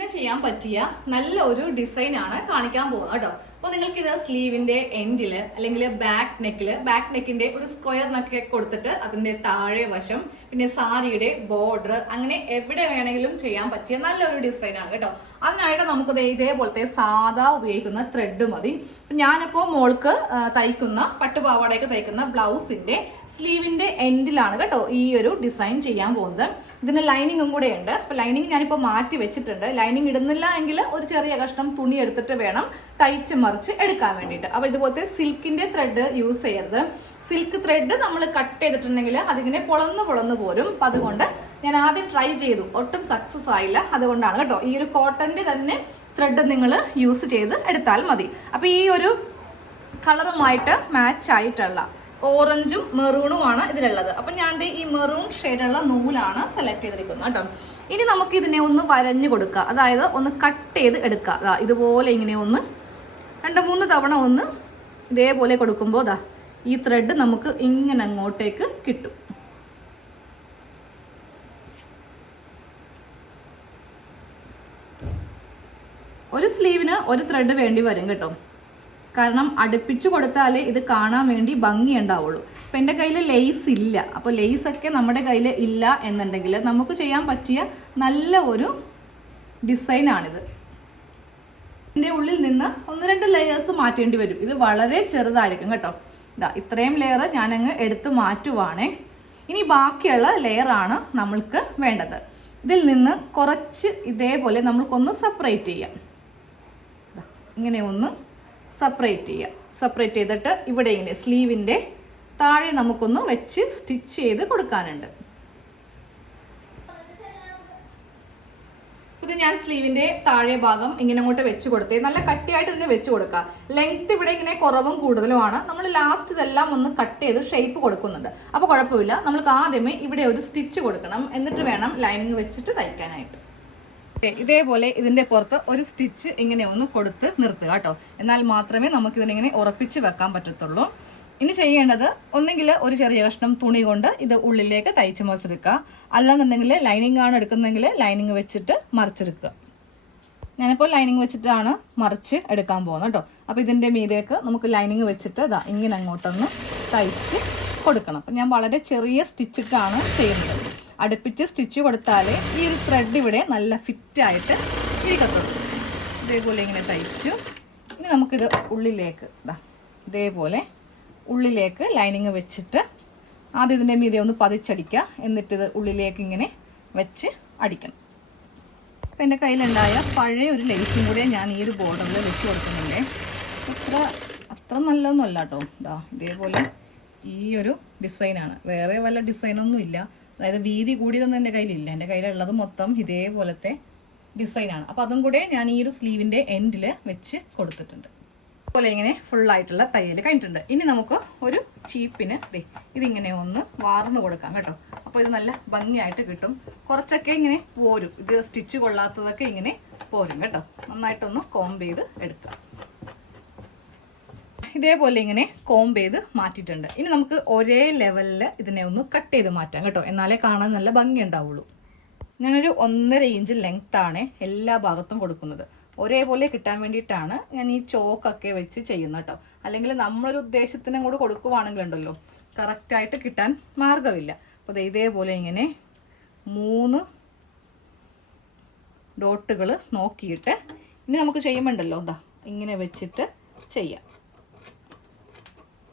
തന്നെ ചെയ്യാൻ പറ്റിയ നല്ല ഒരു ഡിസൈൻ ആണ് കാണിക്കാൻ പോകുന്നത് കേട്ടോ. അപ്പോൾ നിങ്ങൾക്ക് ഇത് സ്ലീവിന്റെ എൻഡില് അല്ലെങ്കിൽ ബാക്ക് നെക്കിന്റെ ഒരു സ്ക്വയർ നെക്ക് കൊടുത്തിട്ട് അതിന്റെ താഴെ വശം പിന്നെ സാരിയുടെ ബോർഡർ അങ്ങനെ എവിടെ വേണമെങ്കിലും ചെയ്യാൻ പറ്റിയ നല്ലൊരു ഡിസൈൻ ആണ് കേട്ടോ. അതിനായിട്ട് നമുക്ക് ഇതേപോലത്തെ സാധാ ഉപയോഗിക്കുന്ന ത്രെഡ് മതി. ഞാനിപ്പോൾ മോൾക്ക് തയ്ക്കുന്ന പട്ടുപാവാടയൊക്കെ തയ്ക്കുന്ന ബ്ലൗസിന്റെ സ്ലീവിന്റെ എൻഡിലാണ് കേട്ടോ ഈ ഒരു ഡിസൈൻ ചെയ്യാൻ പോകുന്നത്. ഇതിന് ലൈനിങ്ങും കൂടെ ഉണ്ട്. അപ്പൊ ലൈനിങ് ഞാനിപ്പോൾ മാറ്റി വെച്ചിട്ടുണ്ട്. ലൈനിങ് ഇടുന്നില്ല എങ്കിൽ ഒരു ചെറിയ കഷ്ണം തുണി എടുത്തിട്ട് വേണം തയ്ച്ച് മറിച്ച് എടുക്കാൻ വേണ്ടിയിട്ട്. അപ്പൊ ഇതുപോലത്തെ സിൽക്കിന്റെ ത്രെഡ് യൂസ് ചെയ്യരുത്. സിൽക്ക് ത്രെഡ് നമ്മൾ കട്ട് ചെയ്തിട്ടുണ്ടെങ്കിൽ അതിങ്ങനെ പൊളന്ന് പോരും. അപ്പൊ അതുകൊണ്ട് ഞാൻ ആദ്യം ട്രൈ ചെയ്തു, ഒട്ടും സക്സസ് ആയില്ല. അതുകൊണ്ടാണ് കേട്ടോ ഈ ഒരു കോട്ടന്റെ തന്നെ ത്രെഡ് നിങ്ങൾ യൂസ് ചെയ്ത് എടുത്താൽ മതി. അപ്പൊ ഈ ഒരു കളറുമായിട്ട് മാച്ച് ആയിട്ടുള്ള ഓറഞ്ചും മെറൂണുമാണ് ഇതിലുള്ളത്. അപ്പൊ ഞാൻ ഈ മെറൂൺ ഷെയ്ഡുള്ള നൂലാണ് സെലക്ട് ചെയ്തിരിക്കുന്നത് കേട്ടോ. ഇനി നമുക്ക് ഇതിനെ ഒന്ന് വരഞ്ഞു കൊടുക്കുക, അതായത് ഒന്ന് കട്ട് ചെയ്ത് എടുക്കുക. ഇതുപോലെ ഇങ്ങനെ ഒന്ന് 2-3 തവണ ഒന്ന് ഇതേപോലെ കൊടുക്കുമ്പോൾ ഈ ത്രെഡ് നമുക്ക് ഇങ്ങനെ അങ്ങോട്ടേക്ക് കിട്ടും. ഒരു സ്ലീവിന് ഒരു ത്രെഡ് വേണ്ടി വരും കേട്ടോ. കാരണം അടുപ്പിച്ച് കൊടുത്താലേ ഇത് കാണാൻ വേണ്ടി ഭംഗി ഉണ്ടാവുള്ളൂ. അപ്പം എൻ്റെ കയ്യിൽ ലേസ് ഇല്ല. അപ്പോൾ ലേസൊക്കെ നമ്മുടെ കയ്യിൽ ഇല്ല എന്നുണ്ടെങ്കിൽ നമുക്ക് ചെയ്യാൻ പറ്റിയ നല്ല ഒരു ഡിസൈനാണിത്. ഇതിൻ്റെ ഉള്ളിൽ നിന്ന് 1-2 ലെയേഴ്സ് മാറ്റേണ്ടി വരും. ഇത് വളരെ ചെറുതായിരിക്കും കേട്ടോ. ഇത്രയും ലെയർ ഞാനങ്ങ് എടുത്ത് മാറ്റുവാണേ. ഇനി ബാക്കിയുള്ള ലെയറാണ് നമ്മൾക്ക് വേണ്ടത്. ഇതിൽ നിന്ന് കുറച്ച് ഇതേപോലെ നമ്മൾക്കൊന്ന് സെപ്പറേറ്റ് ചെയ്യാം. ഇങ്ങനെ ഒന്ന് സെപ്പറേറ്റ് ചെയ്തിട്ട് ഇവിടെ ഇങ്ങനെ സ്ലീവിൻ്റെ താഴെ നമുക്കൊന്ന് വെച്ച് സ്റ്റിച്ച് ചെയ്ത് കൊടുക്കാനുണ്ട്. ഇത് ഞാൻ സ്ലീവിന്റെ താഴെ ഭാഗം ഇങ്ങനെ അങ്ങോട്ട് വെച്ച് കൊടുത്തേ. നല്ല കട്ടിയായിട്ട് ഇതിനെ വെച്ച് കൊടുക്കുക. ലെങ്ത് ഇവിടെ ഇങ്ങനെ കുറവും കൂടുതലുമാണ്. നമ്മൾ ലാസ്റ്റ് ഇതെല്ലാം ഒന്ന് കട്ട് ചെയ്ത് ഷേപ്പ് കൊടുക്കുന്നുണ്ട്. അപ്പോൾ കുഴപ്പമില്ല. നമ്മൾക്ക് ആദ്യമേ ഇവിടെ ഒരു സ്റ്റിച്ച് കൊടുക്കണം, എന്നിട്ട് വേണം ലൈനിങ് വെച്ചിട്ട് തയ്ക്കാനായിട്ട്. ഇതേപോലെ ഇതിന്റെ പുറത്ത് ഒരു സ്റ്റിച്ച് ഇങ്ങനെ ഒന്ന് കൊടുത്ത് നിർത്തുക കേട്ടോ. എന്നാൽ മാത്രമേ നമുക്ക് ഇതിനിങ്ങനെ ഉറപ്പിച്ച് വെക്കാൻ പറ്റത്തുള്ളൂ. ഇനി ചെയ്യേണ്ടത് ഒന്നെങ്കിൽ ഒരു ചെറിയ കഷ്ണം തുണി കൊണ്ട് ഇത് ഉള്ളിലേക്ക് തയ്ച്ച് മറിച്ചെടുക്കുക, അല്ലാന്നുണ്ടെങ്കിൽ ലൈനിങ് ആണ് എടുക്കുന്നെങ്കിൽ ലൈനിങ് വെച്ചിട്ട് മറിച്ചെടുക്കുക. ഞാനിപ്പോൾ ലൈനിങ് വെച്ചിട്ടാണ് മറിച്ച് എടുക്കാൻ പോകുന്നത് കേട്ടോ. അപ്പോൾ ഇതിൻ്റെ മീതേക്ക് നമുക്ക് ലൈനിങ് വെച്ചിട്ട് ഇങ്ങനെ അങ്ങോട്ടൊന്ന് തയ്ച്ച് കൊടുക്കണം. അപ്പം ഞാൻ വളരെ ചെറിയ സ്റ്റിച്ചിട്ടാണ് ചെയ്യുന്നത്. അടുപ്പിച്ച് സ്റ്റിച്ച് കൊടുത്താലേ ഈ ഒരു ത്രെഡ് ഇവിടെ നല്ല ഫിറ്റായിട്ട് ഇരിക്കത്തുള്ളൂ. ഇതേപോലെ ഇങ്ങനെ തയ്ച്ചു. ഇനി നമുക്കിത് ഉള്ളിലേക്ക് ഇതേപോലെ ഉള്ളിലേക്ക് ലൈനിങ് വെച്ചിട്ട് ആദ്യം ഇതിൻ്റെ മീതെ ഒന്ന് പതിച്ചടിക്കുക, എന്നിട്ടിത് ഉള്ളിലേക്ക് ഇങ്ങനെ വെച്ച് അടിക്കണം. അപ്പം എൻ്റെ കയ്യിലുണ്ടായ പഴയ ഒരു ലേസും കൂടെ ഞാൻ ഈ ഒരു ബോർഡറിൽ വെച്ച് കൊടുക്കുന്നുണ്ട്. അത്ര നല്ലതൊന്നും അല്ല കേട്ടോ. ഇതേപോലെ ഈ ഒരു ഡിസൈനാണ്, വേറെ വല്ല ഡിസൈനൊന്നും ഇല്ല. അതായത് വീതി കൂടിയതൊന്നും എൻ്റെ കയ്യിലില്ല. എൻ്റെ കയ്യിലുള്ളത് മൊത്തം ഇതേപോലത്തെ ഡിസൈനാണ്. അപ്പോൾ അതും കൂടെ ഞാൻ ഈ ഒരു സ്ലീവിൻ്റെ എൻഡിൽ വെച്ച് കൊടുത്തിട്ടുണ്ട്. അതുപോലെ ഇങ്ങനെ ഫുള്ളായിട്ടുള്ള തയ്യൽ കഴിഞ്ഞിട്ടുണ്ട്. ഇനി നമുക്ക് ഒരു ചീപ്പിന് ഇതിങ്ങനെ ഒന്ന് വാർന്ന് കൊടുക്കാം കേട്ടോ. അപ്പോൾ ഇത് നല്ല ഭംഗിയായിട്ട് കിട്ടും. കുറച്ചൊക്കെ ഇങ്ങനെ പോരും, ഇത് സ്റ്റിച്ച് കൊള്ളാത്തതൊക്കെ ഇങ്ങനെ പോരും കേട്ടോ. നന്നായിട്ടൊന്ന് കോംബ് ചെയ്ത് എടുക്കാം. ഇതേപോലെ ഇങ്ങനെ കോംബ് ചെയ്ത് മാറ്റിയിട്ടുണ്ട്. ഇനി നമുക്ക് ഒരേ ലെവലിൽ ഇതിനെ ഒന്ന് കട്ട് ചെയ്ത് മാറ്റാം കേട്ടോ. എന്നാലേ കാണാൻ നല്ല ഭംഗി ഉണ്ടാവുള്ളൂ. ഞാനൊരു 1.5 ഇഞ്ച് ലെങ്ത്താണ് എല്ലാ ഭാഗത്തും കൊടുക്കുന്നത്. ഒരേപോലെ കിട്ടാൻ വേണ്ടിയിട്ടാണ് ഞാൻ ഈ ചോക്കൊക്കെ വെച്ച് ചെയ്യുന്നത് കേട്ടോ. അല്ലെങ്കിൽ നമ്മളൊരു ഉദ്ദേശത്തിനും കൂടെ കൊടുക്കുവാണെങ്കിലുണ്ടല്ലോ കറക്റ്റായിട്ട് കിട്ടാൻ മാർഗമില്ല. അപ്പോൾ ഇതേപോലെ ഇങ്ങനെ 3 ഡോട്ടുകൾ നോക്കിയിട്ട് ഇനി നമുക്ക് ചെയ്യുമ്പോണ്ടല്ലോ ഇങ്ങനെ വെച്ചിട്ട് ചെയ്യാം.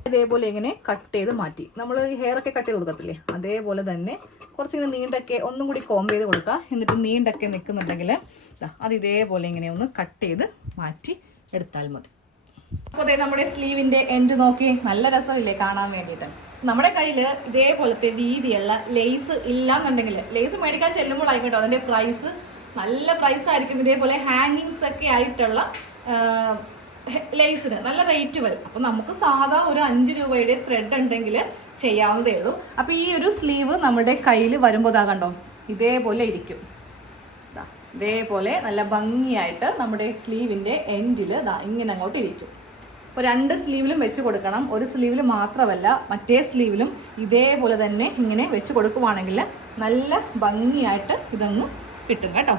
ഇതേപോലെ ഇങ്ങനെ കട്ട് ചെയ്ത് മാറ്റി നമ്മൾ ഈ ഹെയറൊക്കെ കട്ട് ചെയ്ത് കൊടുക്കത്തില്ലേ, അതേപോലെ തന്നെ കുറച്ചിങ്ങനെ നീണ്ടൊക്കെ ഒന്നും കൂടി കോംബ് ചെയ്ത് കൊടുക്കുക. എന്നിട്ട് നീണ്ടൊക്കെ നിൽക്കുന്നുണ്ടെങ്കിൽ അത് ഇതേപോലെ ഇങ്ങനെ ഒന്ന് കട്ട് ചെയ്ത് മാറ്റി എടുത്താൽ മതി. അപ്പോൾ നമ്മുടെ സ്ലീവിൻ്റെ എൻഡ് നോക്കി നല്ല രസമില്ലേ കാണാൻ വേണ്ടിയിട്ട്. നമ്മുടെ കയ്യിൽ ഇതേപോലത്തെ വീതിയുള്ള ലേസ് ഇല്ലാന്നുണ്ടെങ്കിൽ ലേസ് മേടിക്കാൻ ചെല്ലുമ്പോൾ ആയിക്കോട്ടോ അതിൻ്റെ പ്രൈസ് നല്ല പ്രൈസായിരിക്കും. ഇതേപോലെ ഹാങ്ങിങ്സ് ഒക്കെ ആയിട്ടുള്ള ലേസിന് നല്ല റേറ്റ് വരും. അപ്പോൾ നമുക്ക് സാധാ ഒരു 5 രൂപയുടെ ത്രെഡ് ഉണ്ടെങ്കിൽ ചെയ്യാവുന്നതേ ഉള്ളൂ. അപ്പോൾ ഈ ഒരു സ്ലീവ് നമ്മുടെ കയ്യിൽ വരുമ്പോൾ കണ്ടോ ഇതേപോലെ ഇരിക്കും. ഇതേപോലെ നല്ല ഭംഗിയായിട്ട് നമ്മുടെ സ്ലീവിൻ്റെ എൻഡിൽ ഇങ്ങനെ അങ്ങോട്ട് ഇരിക്കും. അപ്പോൾ 2 സ്ലീവിലും വെച്ച് കൊടുക്കണം. ഒരു സ്ലീവിൽ മാത്രമല്ല മറ്റേ സ്ലീവിലും ഇതേപോലെ തന്നെ ഇങ്ങനെ വെച്ച് കൊടുക്കുവാണെങ്കിൽ നല്ല ഭംഗിയായിട്ട് ഇതങ്ങ് കിട്ടും കേട്ടോ.